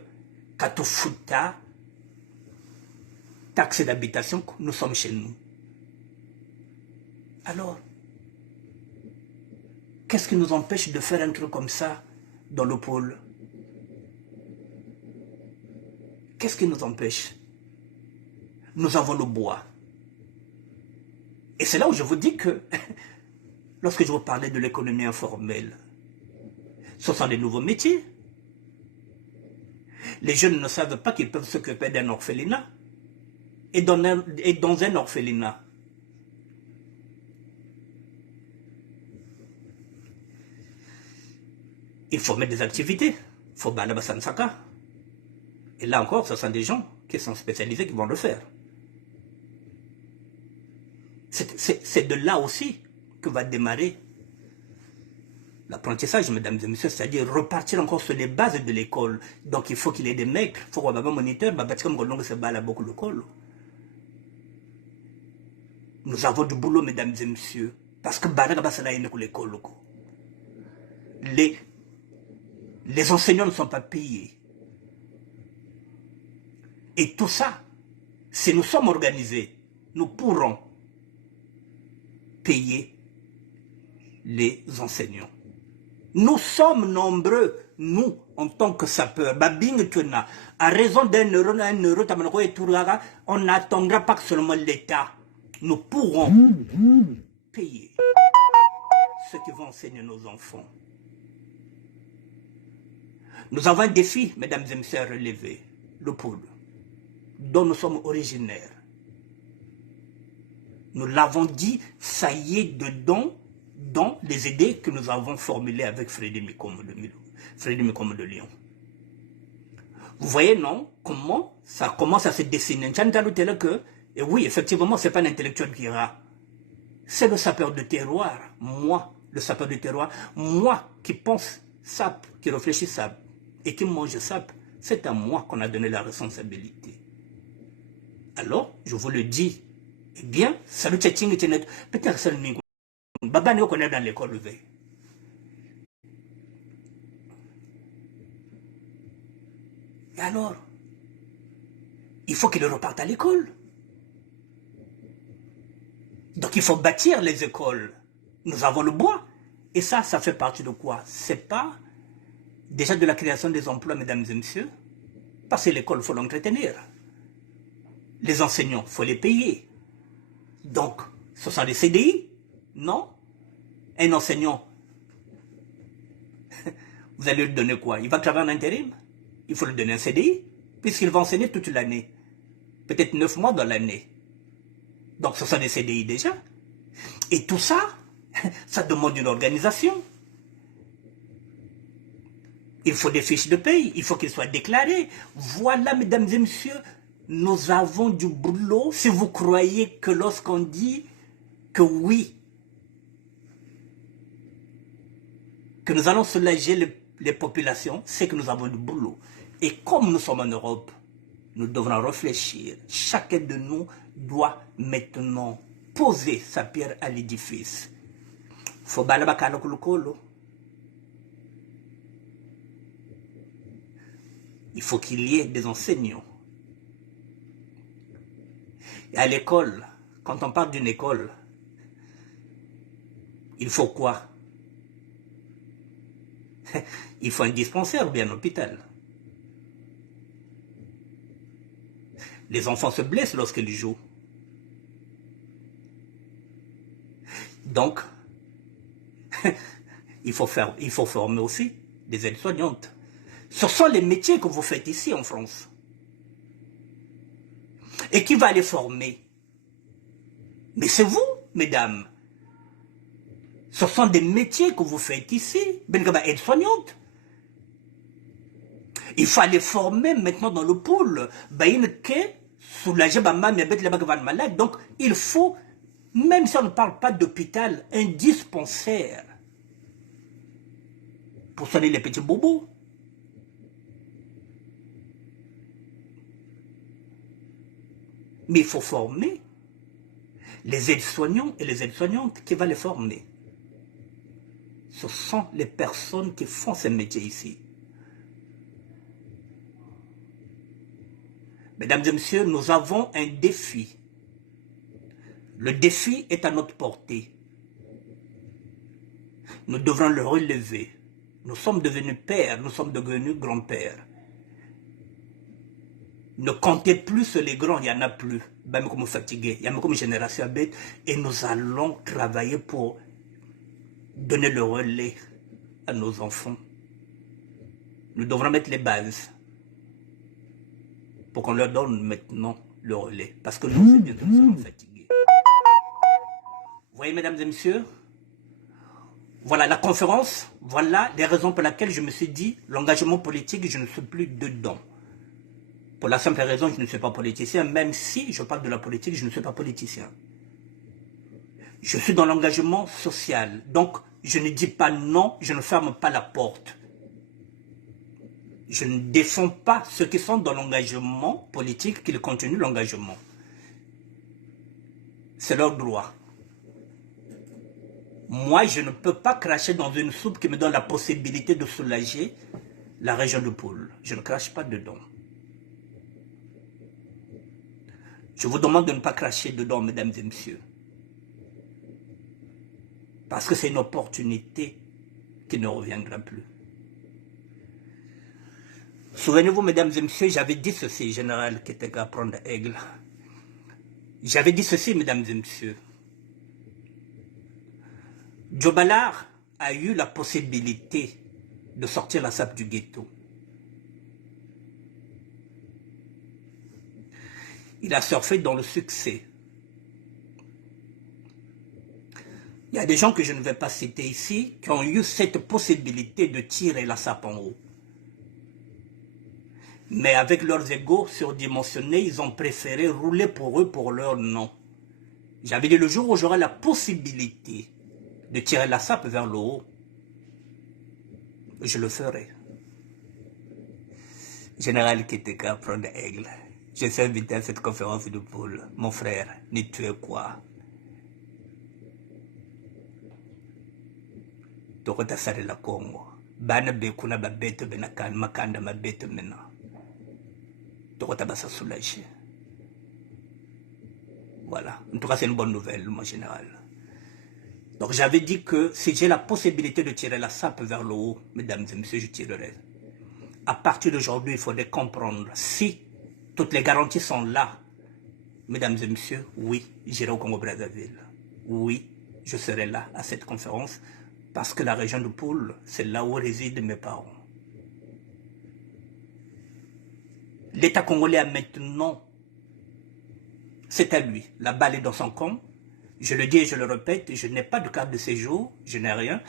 Katofuta, taxe d'habitation, nous sommes chez nous. Alors, qu'est-ce qui nous empêche de faire un truc comme ça dans le pôle? Qu'est-ce qui nous empêche? Nous avons le bois. Et c'est là où je vous dis que, lorsque je vous parlais de l'économie informelle, ce sont des nouveaux métiers. Les jeunes ne savent pas qu'ils peuvent s'occuper d'un orphelinat. Et dans un orphelinat, il faut mettre des activités. Il faut Balabasansaka. Et là encore, ce sont des gens qui sont spécialisés qui vont le faire. C'est de là aussi que va démarrer l'apprentissage, mesdames et messieurs, c'est-à-dire repartir encore sur les bases de l'école. Donc il faut qu'il y ait des mecs, il faut qu'il y ait des moniteurs, beaucoup l'école. Nous avons du boulot, mesdames et messieurs, parce que les enseignants ne sont pas payés. Et tout ça, si nous sommes organisés, nous pourrons payer les enseignants. Nous sommes nombreux, nous, en tant que sapeurs. À raison d'un euro, on n'attendra pas que seulement l'État. Nous pourrons payer ceux qui vont enseigner nos enfants. Nous avons un défi, mesdames et messieurs, à relever, le pôle, dont nous sommes originaires. Nous l'avons dit, ça y est dedans, dans les idées que nous avons formulées avec Frédéric Mikom de Lyon. Vous voyez, non, comment ça commence à se dessiner. Et oui, effectivement, ce n'est pas l'intellectuel qui ira. C'est le sapeur de terroir. Moi, le sapeur de terroir. Moi, qui pense sap, qui réfléchit sap. et qui mange ça, c'est à moi qu'on a donné la responsabilité. Alors, je vous le dis, eh bien, salut Tchatching, peut-être que c'est le Ningo. Baba nous connaît dans l'école, veille. Et alors, il faut qu'il reparte à l'école. Donc il faut bâtir les écoles. Nous avons le bois. Et ça fait partie de quoi? C'est pas déjà de la création des emplois, mesdames et messieurs. Parce que l'école, il faut l'entretenir. Les enseignants, il faut les payer. Donc, ce sont des CDI? Non. Un enseignant, vous allez lui donner quoi? Il va travailler en intérim? Il faut lui donner un CDI, puisqu'il va enseigner toute l'année. Peut-être 9 mois dans l'année. Donc, ce sont des CDI déjà. Et tout ça, ça demande une organisation. Il faut des fiches de paye, il faut qu'ils soient déclarés. Voilà, mesdames et messieurs, nous avons du boulot. Si vous croyez que lorsqu'on dit que oui, que nous allons soulager les populations, c'est que nous avons du boulot. Et comme nous sommes en Europe, nous devrons réfléchir. Chacun de nous doit maintenant poser sa pierre à l'édifice. Faut il faut qu'il y ait des enseignants. Et à l'école, quand on parle d'une école, il faut quoi? Il faut un dispensaire ou bien un hôpital. Les enfants se blessent lorsqu'ils jouent. Donc, il faut former aussi des aides-soignantes. Ce sont les métiers que vous faites ici en France. Et qui va les former? Mais c'est vous, mesdames. Ce sont des métiers que vous faites ici. Aide-soignante. Il faut les former maintenant dans le pôle. Donc, il faut, même si on ne parle pas d'hôpital, un dispensaire pour soigner les petits bobos. Mais il faut former les aides-soignants et les aides-soignantes. Qui va les former? Ce sont les personnes qui font ces métiers ici. Mesdames et messieurs, nous avons un défi. Le défi est à notre portée. Nous devrons le relever. Nous sommes devenus pères, nous sommes devenus grands-pères. Ne comptez plus sur les grands, il n'y en a plus. Même comme fatigué, il y a même comme génération bête. Et nous allons travailler pour donner le relais à nos enfants. Nous devrons mettre les bases pour qu'on leur donne maintenant le relais. Parce que nous, c'est bientôt, nous sommes fatigués. Vous voyez, mesdames et messieurs, voilà la conférence, voilà les raisons pour lesquelles je me suis dit, l'engagement politique, je ne suis plus dedans. Pour la simple raison, je ne suis pas politicien, même si je parle de la politique, je ne suis pas politicien. Je suis dans l'engagement social. Donc, je ne dis pas non, je ne ferme pas la porte. Je ne défends pas ceux qui sont dans l'engagement politique, qui continuent l'engagement. C'est leur droit. Moi, je ne peux pas cracher dans une soupe qui me donne la possibilité de soulager la région de Pôle. Je ne crache pas dedans. Je vous demande de ne pas cracher dedans, mesdames et messieurs. Parce que c'est une opportunité qui ne reviendra plus. Souvenez-vous, mesdames et messieurs, j'avais dit ceci, général qui était à prendre aigle. J'avais dit ceci, mesdames et messieurs. Djobalar a eu la possibilité de sortir la sape du ghetto. Il a surfé dans le succès. Il y a des gens que je ne vais pas citer ici qui ont eu cette possibilité de tirer la sape en haut. Mais avec leurs égos surdimensionnés, ils ont préféré rouler pour eux, pour leur nom. J'avais dit le jour où j'aurai la possibilité de tirer la sape vers le haut, je le ferai. Général Kiteka, prendre aigle. Je suis invité à cette conférence de pôle. Mon frère, ni tu es quoi? Tokota sare la Congo. Bana bekuna babete benakan makanda mabete mena. Tokota basa soulager. Voilà. En tout cas, c'est une bonne nouvelle, mon général. Donc, j'avais dit que si j'ai la possibilité de tirer la sape vers le haut, mesdames et messieurs, je tirerai. À partir d'aujourd'hui, il faudrait comprendre si toutes les garanties sont là. Mesdames et messieurs, oui, j'irai au Congo-Brazzaville. Oui, je serai là à cette conférence parce que la région de Poule, c'est là où résident mes parents. L'État congolais a maintenant, c'est à lui, la balle est dans son camp. Je le dis et je le répète, je n'ai pas de carte de séjour, je n'ai rien.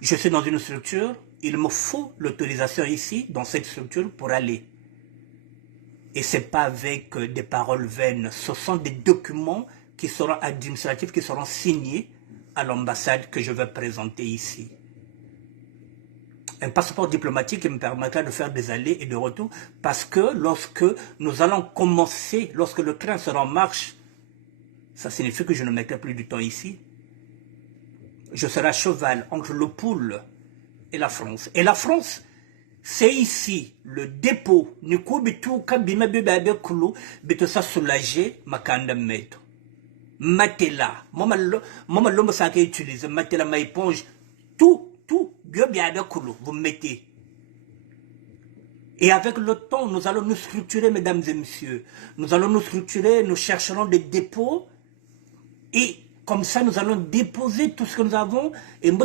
Je suis dans une structure, il me faut l'autorisation ici, dans cette structure, pour aller. Et ce n'est pas avec des paroles vaines, ce sont des documents qui seront administratifs, qui seront signés à l'ambassade que je vais présenter ici. Un passeport diplomatique qui me permettra de faire des allers et des retours, parce que lorsque nous allons commencer, lorsque le train sera en marche, ça signifie que je ne mettrai plus du temps ici. Je serai à cheval entre le Poule et la France. Et la France, c'est ici le dépôt. Nico bitu kabima bebe kulu bitu sa soulager makanda meto. Matela, mama l'homme ça qui utilise matela ma éponge, tout bien kulu vous mettez. Et avec le temps, nous allons nous structurer, mesdames et messieurs. Nous allons nous structurer, nous chercherons des dépôts. Et comme ça, nous allons déposer tout ce que nous avons. Et nous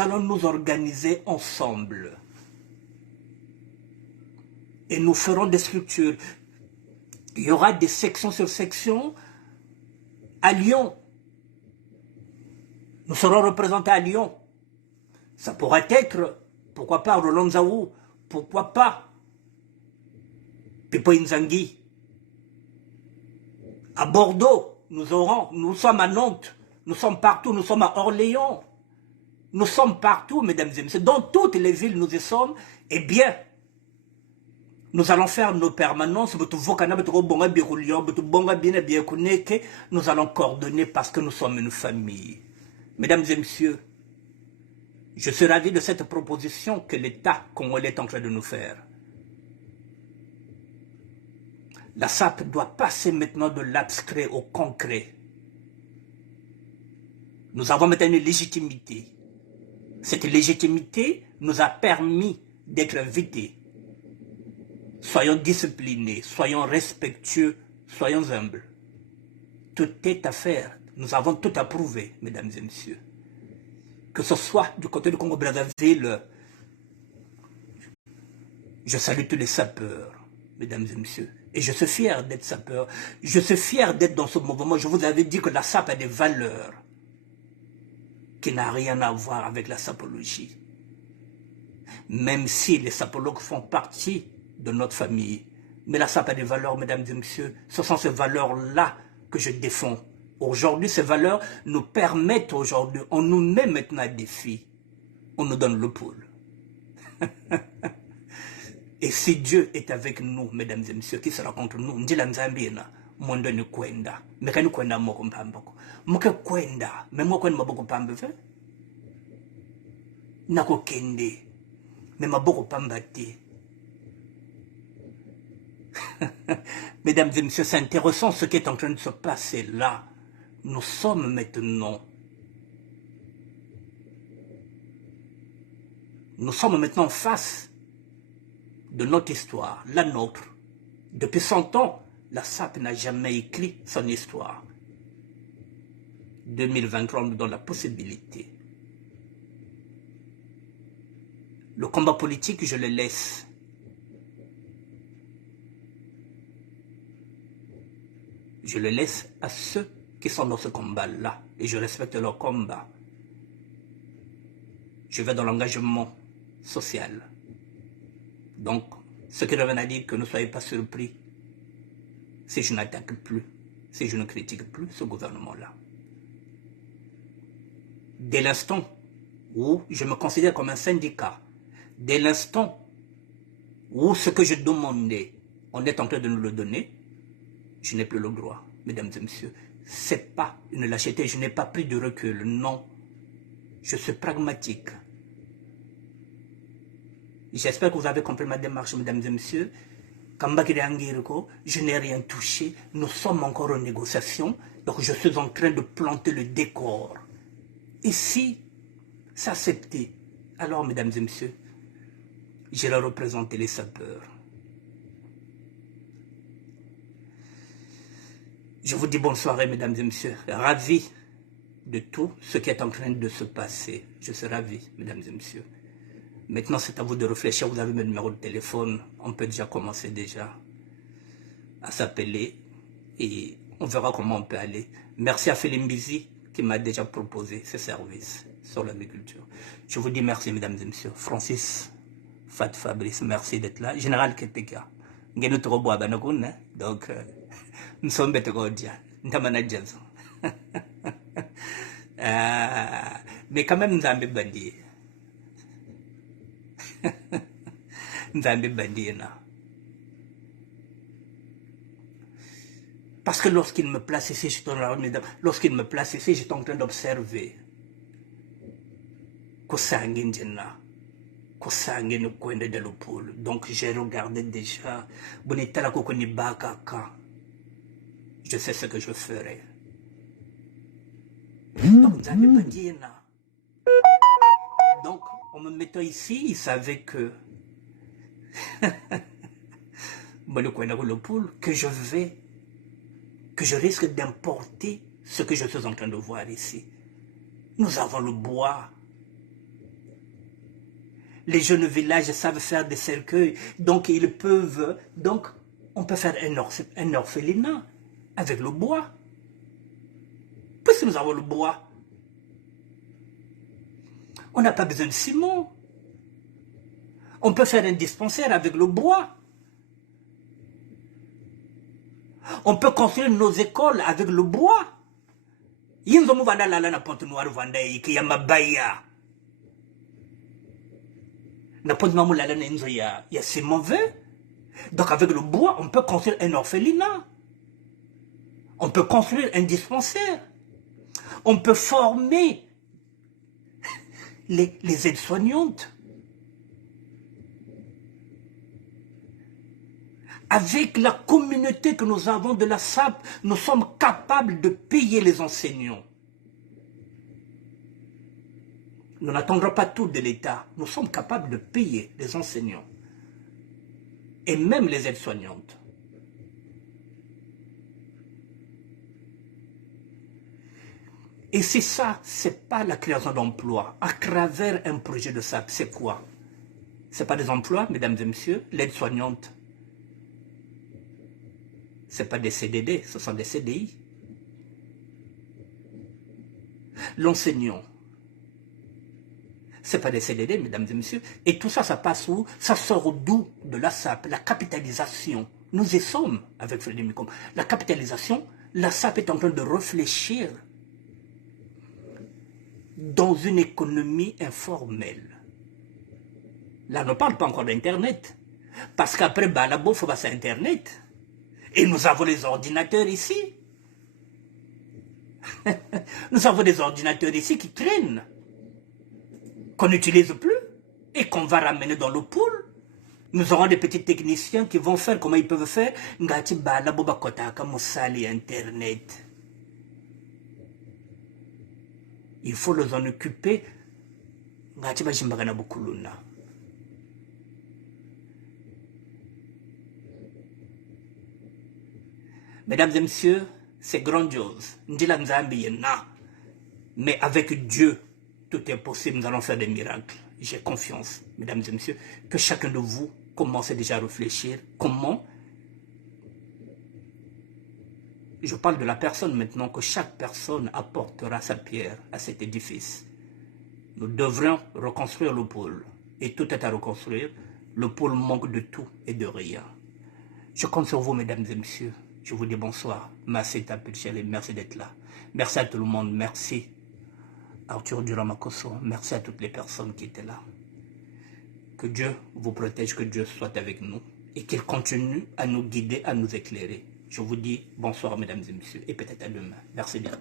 allons nous organiser ensemble. Et nous ferons des structures. Il y aura des sections sur sections. À Lyon, nous serons représentés à Lyon. Ça pourrait être, pourquoi pas, Roland Zaou, pourquoi pas, Pipo Inzangui. À Bordeaux, nous sommes à Nantes, nous sommes partout, nous sommes à Orléans. Nous sommes partout, mesdames et messieurs. Dans toutes les villes, nous y sommes. Eh bien, nous allons faire nos permanences. Nous allons coordonner parce que nous sommes une famille. Mesdames et messieurs, je suis ravi de cette proposition que l'État congolais est en train de nous faire. La SAP doit passer maintenant de l'abstrait au concret. Nous avons maintenant une légitimité. Cette légitimité nous a permis d'être invités. Soyons disciplinés, soyons respectueux, soyons humbles. Tout est à faire. Nous avons tout à prouver, mesdames et messieurs. Que ce soit du côté du Congo-Brazzaville, je salue tous les sapeurs, mesdames et messieurs. Et je suis fier d'être sapeur. Je suis fier d'être dans ce mouvement. Je vous avais dit que la SAP a des valeurs qui n'ont rien à voir avec la sapologie. Même si les sapologues font partie de notre famille. Mais la SAP a des valeurs, mesdames et messieurs. Ce sont ces valeurs-là que je défends. Aujourd'hui, ces valeurs nous permettent aujourd'hui, on nous met maintenant à défi. On nous donne le pôle. Et si Dieu est avec nous, mesdames et messieurs, qui sera contre nous? Ndila nzambina, mondo ni kwenda. Meka ni kwenda moko mpambako. Moke kwenda, me moko kwenda maboko pambeve. Nako kende, me maboko pambate. Mesdames et messieurs, c'est intéressant ce qui est en train de se passer là. Nous sommes maintenant. Nous sommes maintenant face de notre histoire, la nôtre. Depuis 100 ans, la SAP n'a jamais écrit son histoire. 2023 nous donne la possibilité. Le combat politique, je le laisse. Je le laisse à ceux qui sont dans ce combat-là. Et je respecte leur combat. Je vais dans l'engagement social. Donc, ce qui revient à dire que ne soyez pas surpris si je n'attaque plus, si je ne critique plus ce gouvernement-là. Dès l'instant où je me considère comme un syndicat. Dès l'instant où ce que je demandais, on est en train de nous le donner, je n'ai plus le droit, mesdames et messieurs. Ce n'est pas une lâcheté, je n'ai pas pris de recul, non. Je suis pragmatique. J'espère que vous avez compris ma démarche, mesdames et messieurs. Je n'ai rien touché, nous sommes encore en négociation, donc je suis en train de planter le décor. Et si c'est accepté, alors, mesdames et messieurs, j'irai représenter les sapeurs. Je vous dis bonne soirée, mesdames et messieurs. Ravi de tout ce qui est en train de se passer. Je suis ravi, mesdames et messieurs. Maintenant, c'est à vous de réfléchir. Vous avez mon numéro de téléphone. On peut déjà commencer à s'appeler et on verra comment on peut aller. Merci à Philippe Bizi qui m'a déjà proposé ce service sur l'agriculture. Je vous dis merci, mesdames et messieurs. Francis Fat Fabrice, merci d'être là. Général Keteka. Donc, nous sommes mais quand même, nous avons bandit. Parce que lorsqu'il me place ici, j'étais en train d'observer donc j'ai regardé déjà. Je sais ce que je ferai. Donc, en me mettant ici, il savait que que je risque d'importer ce que je suis en train de voir ici. Nous avons le bois. Les jeunes villages savent faire des cercueils, donc ils peuvent, donc on peut faire un orphelinat avec le bois. Puisque nous avons le bois, on n'a pas besoin de ciment. On peut faire un dispensaire avec le bois. On peut construire nos écoles avec le bois. Yinzomu vanda lala na Pointe Noire vanda iki ya mabaya. Na Pointe Noire lala na inzo ya c'est mauvais. Donc avec le bois, on peut construire un orphelinat. On peut construire un dispensaire. On peut former les aides-soignantes. Avec la communauté que nous avons de la SAP, nous sommes capables de payer les enseignants. Nous n'attendrons pas tout de l'État. Nous sommes capables de payer les enseignants. Et même les aides-soignantes. Et c'est ça, c'est pas la création d'emplois. À travers un projet de SAP, c'est quoi? C'est pas des emplois, mesdames et messieurs, l'aide-soignante. Ce n'est pas des CDD, ce sont des CDI. L'enseignant, ce n'est pas des CDD, mesdames et messieurs. Et tout ça, ça passe où? Ça sort d'où? De la SAP, la capitalisation. Nous y sommes avec Frédéric Micom. La capitalisation, la SAP est en train de réfléchir dans une économie informelle. Là, on ne parle pas encore d'Internet. Parce qu'après, Balabo, il faut passer à Internet. Et nous avons les ordinateurs ici. Nous avons des ordinateurs ici qui traînent, qu'on n'utilise plus et qu'on va ramener dans le pool. Nous aurons des petits techniciens qui vont faire comment ils peuvent faire. Ngati bala boba kotaka musali Internet. Il faut les en occuper. Ngati bajimbagana bukuluna. Mesdames et messieurs, c'est grandiose. Mais avec Dieu, tout est possible. Nous allons faire des miracles. J'ai confiance, mesdames et messieurs, que chacun de vous commence déjà à réfléchir comment. Je parle de la personne maintenant, que chaque personne apportera sa pierre à cet édifice. Nous devrons reconstruire le pôle. Et tout est à reconstruire. Le pôle manque de tout et de rien. Je compte sur vous, mesdames et messieurs. Je vous dis bonsoir. Merci d'être là. Merci à tout le monde. Merci Arthur Duramakoso. Merci à toutes les personnes qui étaient là. Que Dieu vous protège, que Dieu soit avec nous et qu'il continue à nous guider, à nous éclairer. Je vous dis bonsoir mesdames et messieurs et peut-être à demain. Merci bien.